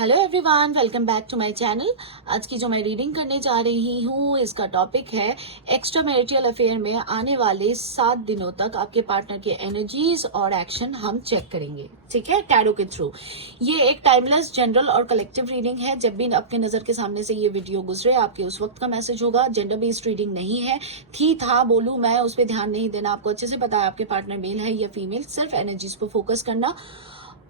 Hello everyone, welcome back to my channel. आज की जो मैं रीडिंग करने जा रही हूँ, इसका टॉपिक है एक्स्ट्रा मैरिटल अफेयर में आने वाले 7 दिनों तक आपके पार्टनर के एनर्जीज और एक्शन हम चेक करेंगे। ठीक है, टैरो के थ्रू। ये एक टाइमलेस, जनरल और कलेक्टिव रीडिंग है। जब भी आपके नजर के सामने से ये वीडियो गुजरे, आपके उस वक्त का मैसेज होगा। जेंडर बेस्ड रीडिंग नहीं है। थी था बोलू मैं, उस पर ध्यान नहीं देना। आपको अच्छे से पता है आपके पार्टनर मेल है या फीमेल। सिर्फ एनर्जीज पर फोकस करना।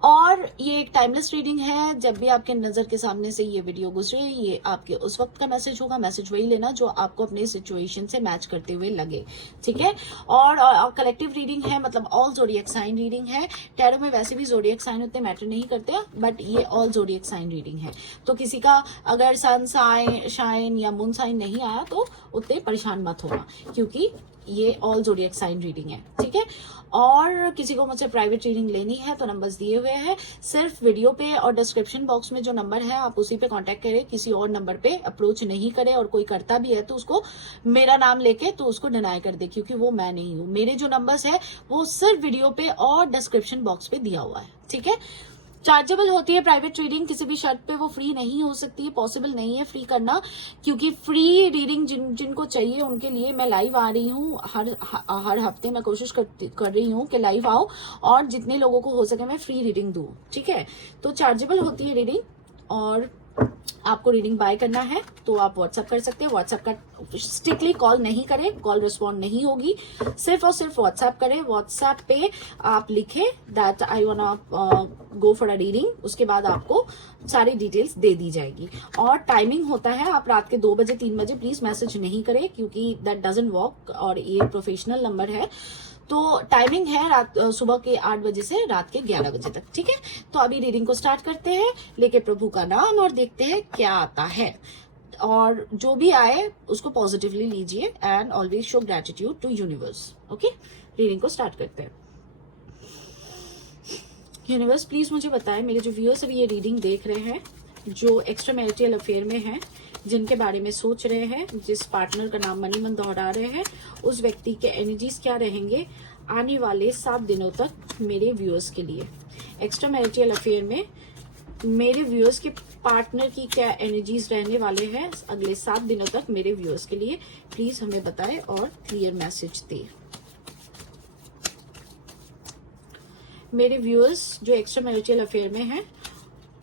और ये एक टाइमलेस रीडिंग है। जब भी आपके नजर के सामने से ये वीडियो गुजरे, ये आपके उस वक्त का मैसेज होगा। मैसेज वही लेना जो आपको अपने सिचुएशन से मैच करते हुए लगे। ठीक है। और कलेक्टिव रीडिंग है, मतलब ऑल जोडियक साइन रीडिंग है। टैरो में वैसे भी जोडियक साइन उतने मैटर नहीं करते, बट ये ऑल जोडियक साइन रीडिंग है। तो किसी का अगर सन साइन शाइन या मून साइन नहीं आया तो उतने परेशान मत होना, क्योंकि ये ऑल जोडियक साइन रीडिंग है। ठीक है। और किसी को मुझसे प्राइवेट रीडिंग लेनी है तो नंबर्स दिए हुए हैं। सिर्फ वीडियो पे और डिस्क्रिप्शन बॉक्स में जो नंबर है आप उसी पे कांटेक्ट करें, किसी और नंबर पे अप्रोच नहीं करें। और कोई करता भी है तो उसको मेरा नाम लेके तो उसको डिनाई कर दे, क्योंकि वो मैं नहीं हूँ। मेरे जो नंबर्स है वो सिर्फ वीडियो पे और डिस्क्रिप्शन बॉक्स पे दिया हुआ है। ठीक है। चार्जेबल होती है प्राइवेट रीडिंग, किसी भी शर्त पे वो फ्री नहीं हो सकती है। पॉसिबल नहीं है फ्री करना, क्योंकि फ्री रीडिंग जिनको चाहिए उनके लिए मैं लाइव आ रही हूँ। हर हफ्ते मैं कोशिश कर रही हूँ कि लाइव आओ और जितने लोगों को हो सके मैं फ्री रीडिंग दूँ। ठीक है। तो चार्जेबल होती है रीडिंग। और आपको रीडिंग बाय करना है तो आप व्हाट्सएप कर सकते हैं। व्हाट्सएप का स्ट्रिक्टली कॉल नहीं करें, कॉल रिस्पॉन्ड नहीं होगी। सिर्फ और सिर्फ व्हाट्सएप करें। व्हाट्सएप पे आप लिखें that I वांना go for a reading, उसके बाद आपको सारी डिटेल्स दे दी जाएगी। और टाइमिंग होता है, आप रात के 2 बजे 3 बजे प्लीज मैसेज नहीं करें, क्योंकि दैट डजंट वर्क। और ये प्रोफेशनल नंबर है। तो टाइमिंग है सुबह के 8 बजे से रात के 11 बजे तक। ठीक है। तो अभी रीडिंग को स्टार्ट करते हैं, लेके प्रभु का नाम, और देखते हैं क्या आता है। और जो भी आए उसको पॉजिटिवली लीजिए and always show gratitude to universe. Okay, reading को स्टार्ट करते हैं। यूनिवर्स प्लीज मुझे बताएं, मेरे जो व्यूअर्स अभी ये रीडिंग देख रहे हैं, जो एक्स्ट्रा मैरिटल अफेयर में हैं, जिनके बारे में सोच रहे हैं, जिस पार्टनर का नाम मनी मन दोहरा रहे हैं, उस व्यक्ति के एनर्जीज क्या रहेंगे आने वाले 7 दिनों तक मेरे व्यूअर्स के लिए। एक्स्ट्रा मैरिटल अफेयर में मेरे व्यूअर्स के पार्टनर की क्या एनर्जीज रहने वाले हैं अगले 7 दिनों तक मेरे व्यूअर्स के लिए, प्लीज हमें बताएं और क्लियर मैसेज दें। मेरे व्यूअर्स जो एक्स्ट्रा मैरिटल अफेयर में हैं,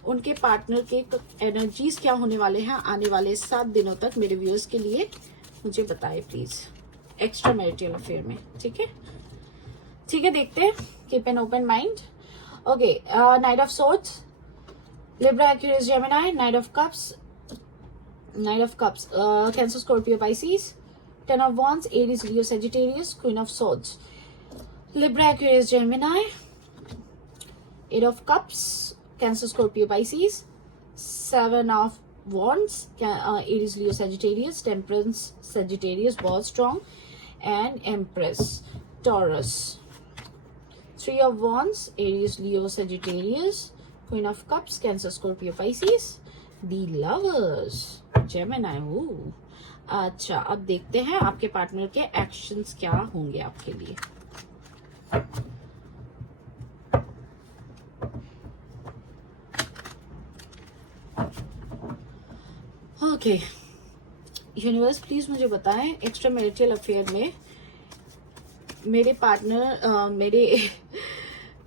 उनके पार्टनर के एनर्जीज क्या होने वाले हैं आने वाले 7 दिनों तक मेरे व्यूअर्स के लिए, मुझे बताएं प्लीज, एक्स्ट्रा मैरिटल अफेयर में। ठीक है। ठीक है, देखते हैं। Keep an open mind. Okay, night of swords, Libra, Aquarius, Gemini, night of cups, cancer, Scorpio, Pisces, 10 of wands, Aries, Leo, Sagittarius, queen of swords, Libra, Aquarius, Gemini, 8 of cups, Cancer, Scorpio, Pisces, 7 of wands, Aries, Leo, Sagittarius, Temperance, Sagittarius, बहुत strong, and Empress, Taurus, 3 of wands, Aries, Leo, Sagittarius, Queen of cups, Cancer, Scorpio, Pisces, the Lovers, Gemini। अच्छा, अब देखते हैं आपके partner के actions क्या होंगे आपके लिए। ओके, यूनिवर्स प्लीज मुझे बताएं, एक्स्ट्रा मैरिटल अफेयर में मेरे पार्टनर मेरे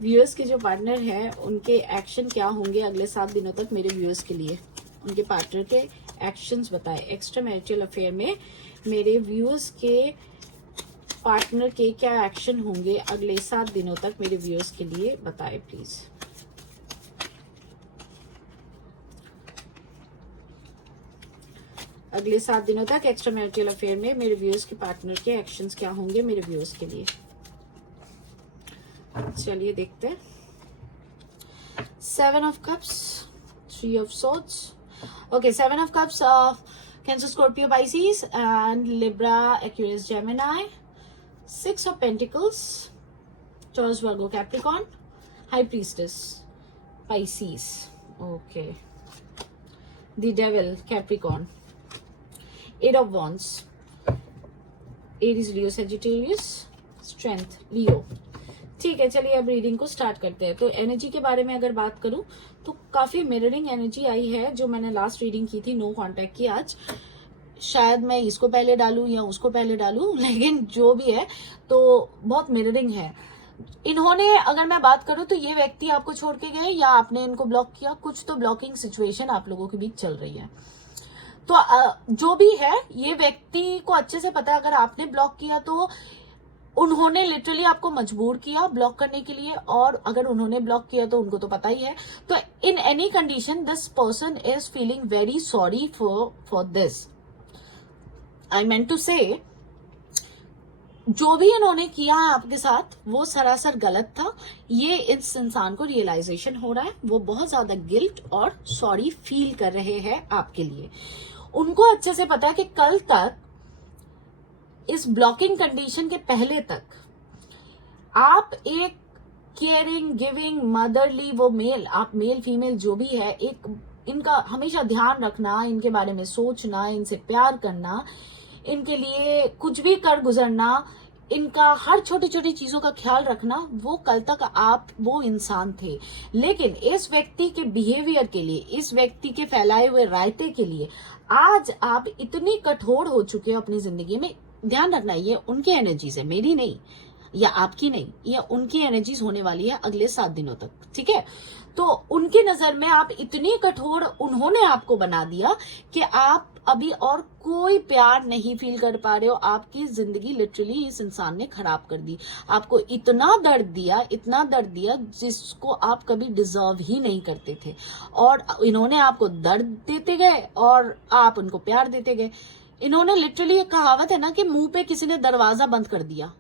व्यूअर्स के जो पार्टनर हैं उनके एक्शन क्या होंगे अगले 7 दिनों तक मेरे व्यूअर्स के लिए। उनके पार्टनर के एक्शंस बताएं। एक्स्ट्रा मैरिटल अफेयर में मेरे व्यूअर्स के पार्टनर के क्या एक्शन होंगे अगले 7 दिनों तक मेरे व्यूअर्स के लिए, बताएं प्लीज। अगले 7 दिनों तक एक्स्ट्रा मैरिटल अफेयर में मेरे व्यूअर्स के पार्टनर के एक्शंस क्या होंगे मेरे व्यूअर्स के लिए। चलिए देखते हैं। 7 of cups, 3 of swords. Okay, 7 of cups, Cancer, Scorpio, Pisces, and Libra, Aquarius, Gemini. 6 of Pentacles, Taurus, Virgo, Capricorn, High Priestess, Pisces. Okay. The Devil, Capricorn. 8 of wands, Aries, Leo, Sagittarius, Strength, Leo। ठीक है, चलिए अब reading को start करते हैं। तो energy के बारे में अगर बात करूं तो काफी मिररिंग एनर्जी आई है जो मैंने लास्ट रीडिंग की थी नो कांटेक्ट की। आज शायद मैं इसको पहले डालूं या उसको पहले डालूं, लेकिन जो भी है तो बहुत मिररिंग है। इन्होंने, अगर मैं बात करूं तो ये व्यक्ति आपको छोड़ के गए या आपने इनको ब्लॉक किया, कुछ तो ब्लॉकिंग सिचुएशन आप लोगों के बीच चल रही है। तो जो भी है, ये व्यक्ति को अच्छे से पता है अगर आपने ब्लॉक किया तो उन्होंने लिटरली आपको मजबूर किया ब्लॉक करने के लिए, और अगर उन्होंने ब्लॉक किया तो उनको तो पता ही है। तो in any condition this person is feeling very sorry for this. I meant to say जो भी इन्होंने किया है आपके साथ वो सरासर गलत था। ये इस इंसान को रियलाइजेशन हो रहा है, वो बहुत ज्यादा गिल्ट और सॉरी फील कर रहे हैं आपके लिए। उनको अच्छे से पता है कि कल तक, इस ब्लॉकिंग कंडीशन के पहले तक, आप एक केयरिंग, गिविंग, मदरली, वो मेल, आप मेल फीमेल जो भी है, एक इनका हमेशा ध्यान रखना, इनके बारे में सोचना, इनसे प्यार करना, इनके लिए कुछ भी कर गुजरना, इनका हर छोटी छोटी चीजों का ख्याल रखना, वो कल तक आप वो इंसान थे। लेकिन इस व्यक्ति के बिहेवियर के लिए, इस व्यक्ति के फैलाए हुए रायते के लिए आज आप इतनी कठोर हो चुके हो अपनी जिंदगी में। ध्यान रखना, ये उनकी एनर्जीज है, मेरी नहीं या आपकी नहीं, ये उनकी एनर्जीज होने वाली है अगले 7 दिनों तक, ठीक है। तो उनकी नजर में आप इतनी कठोर, उन्होंने आपको बना दिया कि आप अभी और कोई प्यार नहीं फील कर पा रहे हो। आपकी जिंदगी लिटरली इस इंसान ने खराब कर दी। आपको इतना दर्द दिया, इतना दर्द दिया जिसको आप कभी डिजर्व ही नहीं करते थे, और इन्होंने आपको दर्द देते गए और आप उनको प्यार देते गए। इन्होंने लिटरली, एक कहावत है ना कि मुंह पे किसी ने दरवाजा बंद कर दिया,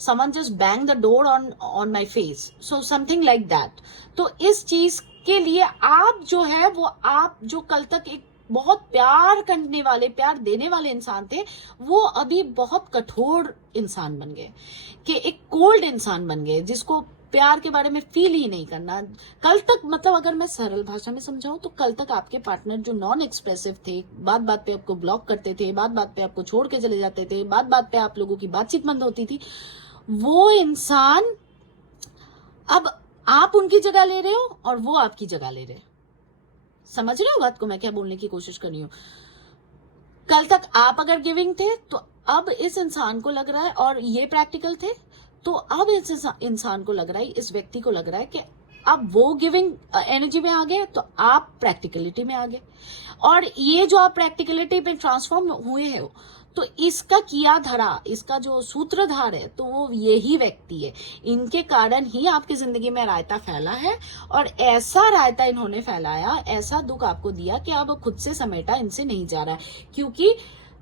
someone just banged the door on my face, so something like that। तो इस चीज के लिए आप जो है वो, आप जो कल तक एक बहुत प्यार करने वाले, प्यार देने वाले इंसान थे, वो अभी बहुत कठोर इंसान बन गए, कि एक कोल्ड इंसान बन गए जिसको प्यार के बारे में फील ही नहीं करना। कल तक, मतलब अगर मैं सरल भाषा में समझाऊं तो कल तक आपके पार्टनर जो नॉन एक्सप्रेसिव थे, बात बात पे आपको ब्लॉक करते थे, बात बात पे आपको छोड़ के चले जाते थे, बात बात पे आप लोगों की बातचीत बंद होती थी, वो इंसान अब आप उनकी जगह ले रहे हो और वो आपकी जगह ले रहे हैं। समझ रहे हो बात को, मैं क्या बोलने की कोशिश कर रही हूं? कल तक आप अगर गिविंग थे तो अब इस इंसान को लग रहा है, और ये प्रैक्टिकल थे, तो अब इस इंसान को लग रहा है, इस व्यक्ति को लग रहा है कि अब वो गिविंग एनर्जी में आ गए तो आप प्रैक्टिकलिटी में आ गए, और ये जो आप प्रैक्टिकलिटी पे ट्रांसफॉर्म हुए हो, तो इसका किया धरा, इसका जो सूत्रधार है, तो वो यही व्यक्ति है। इनके कारण ही आपकी जिंदगी में रायता फैला है, और ऐसा रायता इन्होंने फैलाया, ऐसा दुख आपको दिया कि अब खुद से समेटा इनसे नहीं जा रहा है। क्योंकि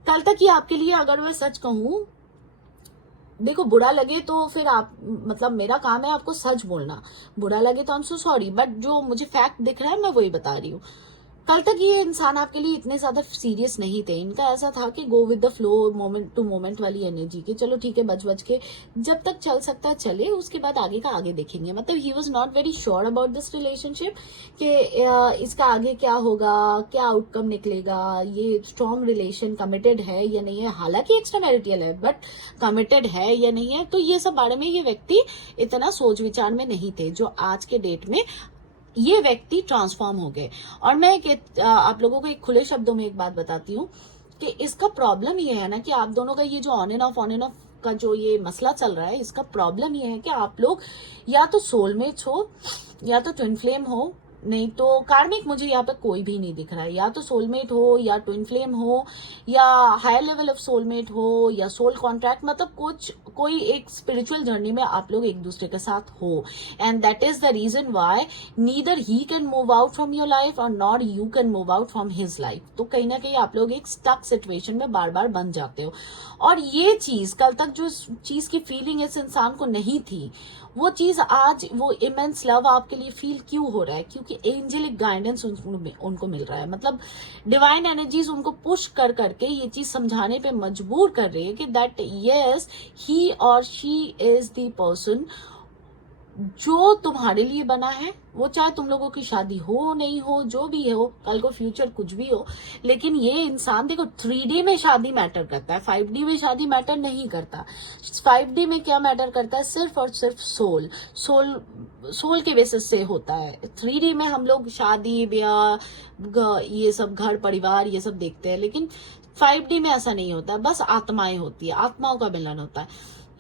कल तक ही आपके लिए, अगर मैं सच कहूं, देखो बुरा लगे तो फिर आप, मतलब मेरा काम है आपको सच बोलना, बुरा लगे तो I am so sorry, but जो मुझे फैक्ट दिख रहा है मैं वही बता रही हूँ। कल तक ये इंसान आपके लिए इतने ज्यादा सीरियस नहीं थे। इनका ऐसा था कि go with the flow, moment to moment वाली एनर्जी की, चलो ठीक है, बच बच के जब तक चल सकता है चले, उसके बाद आगे का आगे देखेंगे। मतलब he was not very sure about this relationship कि इसका आगे क्या होगा, क्या आउटकम निकलेगा, ये स्ट्रॉन्ग रिलेशन कमिटेड है या नहीं है। हालांकि एक्स्ट्रा मैरिटल है, बट कमिटेड है या नहीं है, तो ये सब बारे में ये व्यक्ति इतना सोच विचार में नहीं थे, जो आज के डेट में ये व्यक्ति ट्रांसफॉर्म हो गए। और मैं आप लोगों को एक खुले शब्दों में एक बात बताती हूँ कि इसका प्रॉब्लम ये है ना कि आप दोनों का ये जो ऑन एंड ऑफ का जो ये मसला चल रहा है, इसका प्रॉब्लम ये है कि आप लोग या तो सोलमेट्स हो या तो ट्विन फ्लेम हो, नहीं तो कार्मिक मुझे यहाँ पे कोई भी नहीं दिख रहा है। या तो सोलमेट हो या ट्विन फ्लेम हो या हायर लेवल ऑफ सोलमेट हो या सोल कॉन्ट्रैक्ट, मतलब कोई एक स्पिरिचुअल जर्नी में आप लोग एक दूसरे के साथ हो, and that is the reason why neither he can move out from your life or not you can move out from his life. तो कहीं ना कहीं आप लोग एक स्टक सिचुएशन में बार बार बन जाते हो। और ये चीज कल तक जो चीज की फीलिंग इस इंसान को नहीं थी, वो चीज आज वो इमेंस लव आपके लिए फील क्यों हो रहा है? क्योंकि एंजेलिक गाइडेंस उनको मिल रहा है। मतलब डिवाइन एनर्जीज उनको पुश कर करके ये चीज समझाने पे मजबूर कर रही है कि दैट यस, ही और शी इज द पर्सन जो तुम्हारे लिए बना है, वो चाहे तुम लोगों की शादी हो नहीं हो, जो भी हो, कल को फ्यूचर कुछ भी हो, लेकिन ये इंसान देखो 3D में शादी मैटर करता है, 5D में शादी मैटर नहीं करता। 5D में क्या मैटर करता है, सिर्फ और सिर्फ सोल के बेसिस से होता है। 3D में हम लोग शादी ब्याह ये सब घर परिवार ये सब देखते हैं, लेकिन 5D में ऐसा नहीं होता है, बस आत्माएं होती है, आत्माओं का मिलन होता है।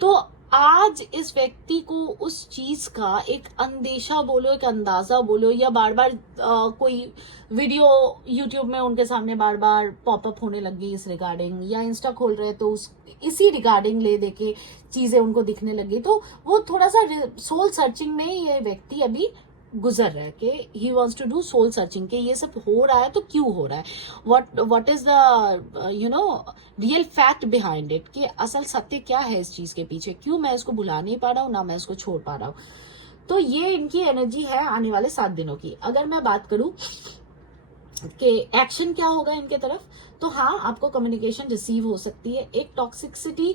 तो आज इस व्यक्ति को उस चीज का एक अंदेशा बोलो, एक अंदाजा बोलो, या बार बार कोई वीडियो यूट्यूब में उनके सामने बार बार पॉपअप होने लग गई इस रिगार्डिंग, या इंस्टा खोल रहे तो उस इसी रिगार्डिंग ले देके चीजें उनको दिखने लगी, तो वो थोड़ा सा सोल सर्चिंग में ये व्यक्ति अभी गुजर रहा है कि he wants to do soul searching, कि ये सब हो रहा है तो क्यों हो रहा है, what is the real fact behind it, कि असल सत्य क्या है इस चीज के पीछे, क्यों मैं इसको भुला नहीं पा रहा हूँ, ना मैं इसको छोड़ पा रहा हूँ। तो ये इनकी एनर्जी है आने वाले 7 दिनों की। अगर मैं बात करूं कि एक्शन क्या होगा इनके तरफ, तो हाँ, आपको कम्युनिकेशन रिसीव हो सकती है, एक टॉक्सिसिटी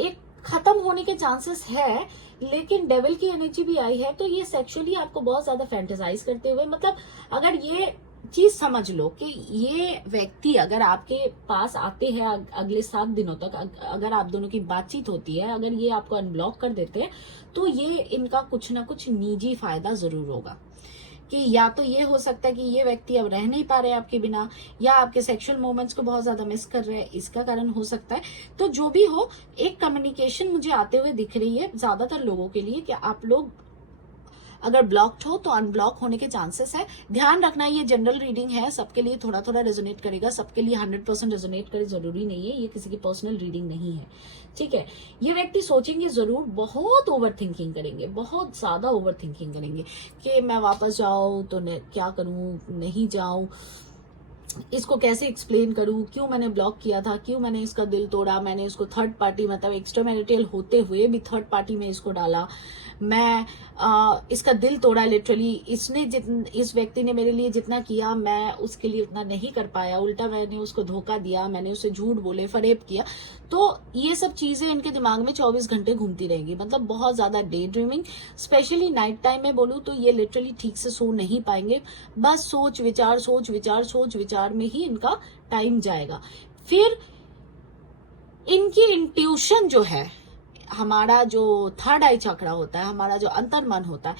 एक खत्म होने के चांसेस है, लेकिन डेविल की एनर्जी भी आई है, तो ये सेक्सुअली आपको बहुत ज्यादा फैंटेसाइज करते हुए, मतलब अगर ये चीज समझ लो कि ये व्यक्ति अगर आपके पास आते हैं अगले 7 दिनों तक, अगर आप दोनों की बातचीत होती है, अगर ये आपको अनब्लॉक कर देते हैं, तो ये इनका कुछ ना कुछ निजी फायदा जरूर होगा, कि या तो ये हो सकता है कि ये व्यक्ति अब रह नहीं पा रहे आपके बिना, या आपके सेक्सुअल मोमेंट्स को बहुत ज्यादा मिस कर रहे हैं, इसका कारण हो सकता है। तो जो भी हो, एक कम्युनिकेशन मुझे आते हुए दिख रही है ज्यादातर लोगों के लिए, कि आप लोग अगर ब्लॉक्ड हो तो अनब्लॉक होने के चांसेस है। ध्यान रखना, ये जनरल रीडिंग है, सबके लिए थोड़ा थोड़ा रेजोनेट करेगा, सबके लिए 100% रेजोनेट करे जरूरी नहीं है, ये किसी की पर्सनल रीडिंग नहीं है, ठीक है। ये व्यक्ति सोचेंगे जरूर, बहुत ओवर थिंकिंग करेंगे, बहुत ज्यादा ओवर थिंकिंग करेंगे कि मैं वापस जाऊं तो क्या करूं, नहीं जाऊं, इसको कैसे एक्सप्लेन करूं, क्यों मैंने ब्लॉक किया था, क्यों मैंने इसका दिल तोड़ा, मैंने इसको थर्ड पार्टी मतलब एक्स्ट्रा मैरिटल होते हुए भी थर्ड पार्टी में इसको डाला, मैं इसका दिल तोड़ा लिटरली, इस व्यक्ति ने मेरे लिए जितना किया मैं उसके लिए उतना नहीं कर पाया, उल्टा मैंने उसको धोखा दिया, मैंने उसे झूठ बोले, फरेब किया। तो ये सब चीजें इनके दिमाग में 24 घंटे घूमती रहेंगी, मतलब बहुत ज्यादा day dreaming, specially night time में बोलूं तो ये लिटरली ठीक से सो नहीं पाएंगे, बस सोच विचार में ही इनका टाइम जाएगा। फिर इनकी इंट्यूशन जो है, हमारा जो थर्ड आई चक्रा होता है, हमारा जो अंतर्मन होता है,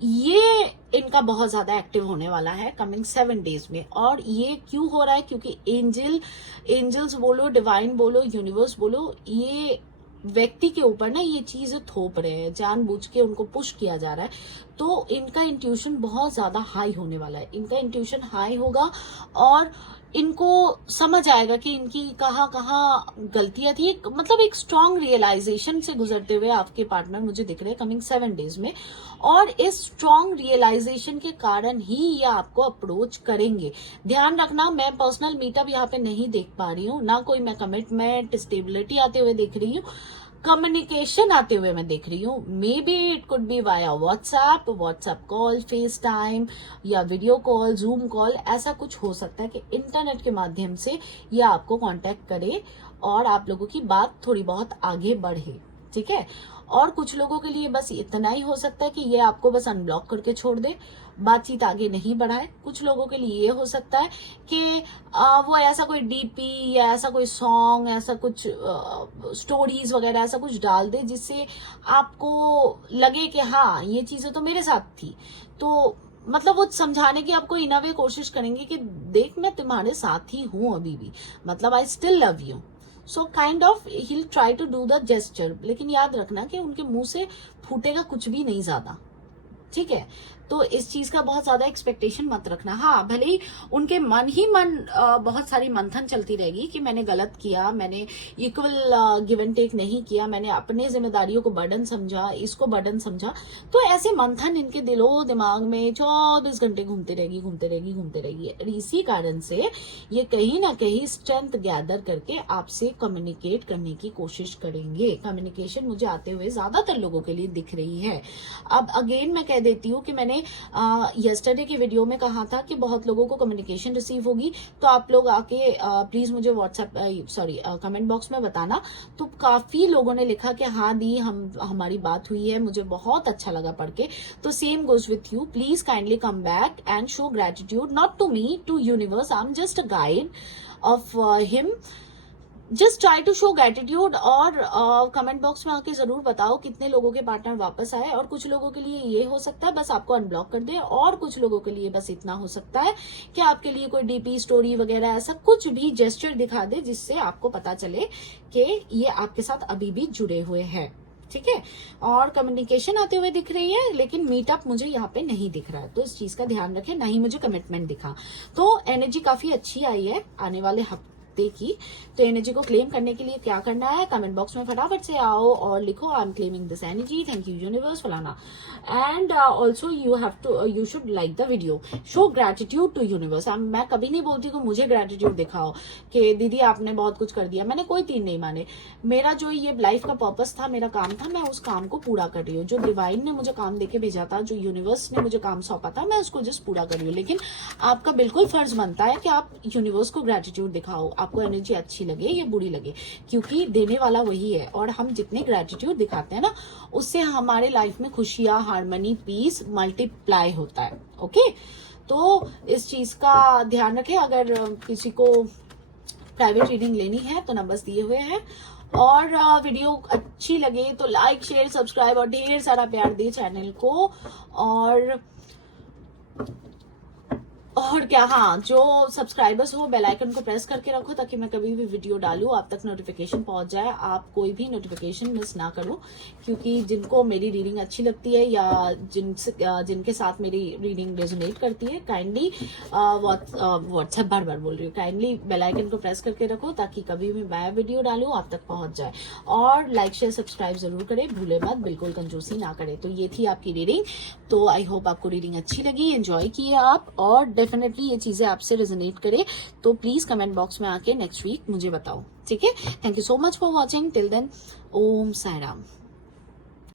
ये इनका बहुत ज्यादा एक्टिव होने वाला है कमिंग 7 डेज में। और ये क्यों हो रहा है, क्योंकि एंजल्स बोलो, डिवाइन बोलो, यूनिवर्स बोलो, ये व्यक्ति के ऊपर ना ये चीजें थोप रहे हैं, जानबूझ के उनको पुश किया जा रहा है। तो इनका इंट्यूशन बहुत ज्यादा हाई होने वाला है, इनका इंट्यूशन हाई होगा और इनको समझ आएगा कि इनकी कहाँ कहाँ गलतियां थी, मतलब एक स्ट्रॉन्ग रियलाइजेशन से गुजरते हुए आपके पार्टनर मुझे दिख रहे हैं कमिंग 7 डेज में। और इस स्ट्रॉन्ग रियलाइजेशन के कारण ही ये आपको अप्रोच करेंगे। ध्यान रखना, मैं पर्सनल मीटअप यहाँ पे नहीं देख पा रही हूँ, ना कोई मैं कमिटमेंट स्टेबिलिटी आते हुए देख रही हूँ, कम्युनिकेशन आते हुए मैं देख रही हूँ। May be it could be via WhatsApp call, face time या वीडियो कॉल, जूम कॉल, ऐसा कुछ हो सकता है कि इंटरनेट के माध्यम से ये आपको कांटेक्ट करे और आप लोगों की बात थोड़ी बहुत आगे बढ़े, ठीक है। और कुछ लोगों के लिए बस इतना ही हो सकता है कि ये आपको बस अनब्लॉक करके छोड़ दे, बातचीत आगे नहीं बढ़ाए। कुछ लोगों के लिए ये हो सकता है कि वो ऐसा कोई डीपी या ऐसा कोई सॉन्ग, ऐसा कुछ स्टोरीज वगैरह ऐसा कुछ डाल दे जिससे आपको लगे कि हाँ ये चीजें तो मेरे साथ थी। तो मतलब वो समझाने की आपको इन अ वे कोशिश करेंगे कि देख मैं तुम्हारे साथ ही हूं अभी भी, मतलब I still love you. So kind of he try to do the gesture, लेकिन याद रखना कि उनके मुंह से फूटेगा कुछ भी नहीं ज्यादा, ठीक है। तो इस चीज का बहुत ज्यादा एक्सपेक्टेशन मत रखना। हाँ, भले ही उनके मन ही मन बहुत सारी मंथन चलती रहेगी कि मैंने गलत किया, मैंने इक्वल गिव एंड टेक नहीं किया, मैंने अपने जिम्मेदारियों को बर्डन समझा, इसको बर्डन समझा। तो ऐसे मंथन इनके दिलो दिमाग में 24 घंटे घूमते रहेगी। इसी कारण से ये कहीं ना कहीं स्ट्रेंथ गैदर करके आपसे कम्युनिकेट करने की कोशिश करेंगे। कम्युनिकेशन मुझे आते हुए ज्यादातर लोगों के लिए दिख रही है। अब अगेन मैं कह देती हूँ कि मैंने मैंने यस्टरडे के वीडियो में कहा था कि बहुत लोगों को कम्युनिकेशन रिसीव होगी, तो आप लोग आके प्लीज मुझे कमेंट बॉक्स में बताना। तो काफी लोगों ने लिखा कि हाँ दी, हमारी बात हुई है, मुझे बहुत अच्छा लगा पढ़ के। तो same goes with you, please kindly come back and show gratitude, not to me, to universe. I am just a guide of him. Just try to show gratitude. और कमेंट बॉक्स में आके जरूर बताओ कितने लोगों के पार्टनर वापस आए। और कुछ लोगों के लिए ये हो सकता है बस आपको अनब्लॉक कर दे, और कुछ लोगों के लिए बस इतना हो सकता है कि आपके लिए कोई डीपी स्टोरी वगैरह ऐसा कुछ भी जेस्चर दिखा दे जिससे आपको पता चले कि ये आपके साथ अभी भी जुड़े हुए हैं। ठीक है, और कम्युनिकेशन आते हुए दिख रही है, लेकिन मीटअप मुझे यहाँ पे नहीं दिख रहा है, तो इस चीज का ध्यान रखें। नहीं मुझे कमिटमेंट दिखा। तो एनर्जी काफी अच्छी आई है आने वाले हफ्ते की। तो एनर्जी को क्लेम करने के लिए क्या करना है, कमेंट बॉक्स में फटाफट से आओ और लिखो I am claiming this energy, thank you universe, फलाना। And also you should like the video, show gratitude to universe. मैं कभी नहीं बोलती कि मुझे ग्रेटिट्यूड दिखाओ कि दीदी आपने बहुत कुछ कर दिया। मैंने कोई तीन नहीं माने। मेरा जो ये लाइफ का पर्पस था, मेरा काम था, मैं उस काम को पूरा कर रही हूँ। जो डिवाइन ने मुझे काम देके भेजा था, जो यूनिवर्स ने मुझे काम सौंपा था, मैं उसको जस्ट पूरा कर रही हूँ। लेकिन आपका बिल्कुल फर्ज बनता है कि आप यूनिवर्स को ग्रेटिट्यूड दिखाओ, आपको एनर्जी अच्छी लगे या बुरी लगे, क्योंकि देने वाला वही है। और हम जितने ग्रेटिट्यूड दिखाते हैं ना, उससे हमारे लाइफ में खुशियां, हार्मनी, पीस मल्टीप्लाई होता है। ओके, तो इस चीज का ध्यान रखें। अगर किसी को प्राइवेट रीडिंग लेनी है तो नंबर्स दिए हुए हैं। और वीडियो अच्छी लगे तो लाइक, शेयर, सब्सक्राइब और ढेर सारा प्यार दे चैनल को। और क्या, हाँ, जो सब्सक्राइबर्स हो बेल आइकन को प्रेस करके रखो ताकि मैं कभी भी वीडियो डालूं आप तक नोटिफिकेशन पहुंच जाए, आप कोई भी नोटिफिकेशन मिस ना करो। क्योंकि जिनको मेरी रीडिंग अच्छी लगती है या जिनके साथ मेरी रीडिंग रेजोनेट करती है, काइंडली व्हाट्सएप बार बोल रही हूँ, काइंडली बेल आइकन को प्रेस करके रखो ताकि कभी भी मैं वीडियो डालूं आप तक पहुंच जाए। और लाइक, शेयर, सब्सक्राइब जरूर करें, भूले मत, बिल्कुल कंजूसी ना करें। तो ये थी आपकी रीडिंग। तो आई होप आपको रीडिंग अच्छी लगी, एंजॉय किए आप, और डेफिनेटली ये चीजें आपसे रेजोनेट करे तो प्लीज कमेंट बॉक्स में आके नेक्स्ट वीक मुझे बताओ। ठीक है, thank you so much for watching. Till then, Om Sai Ram.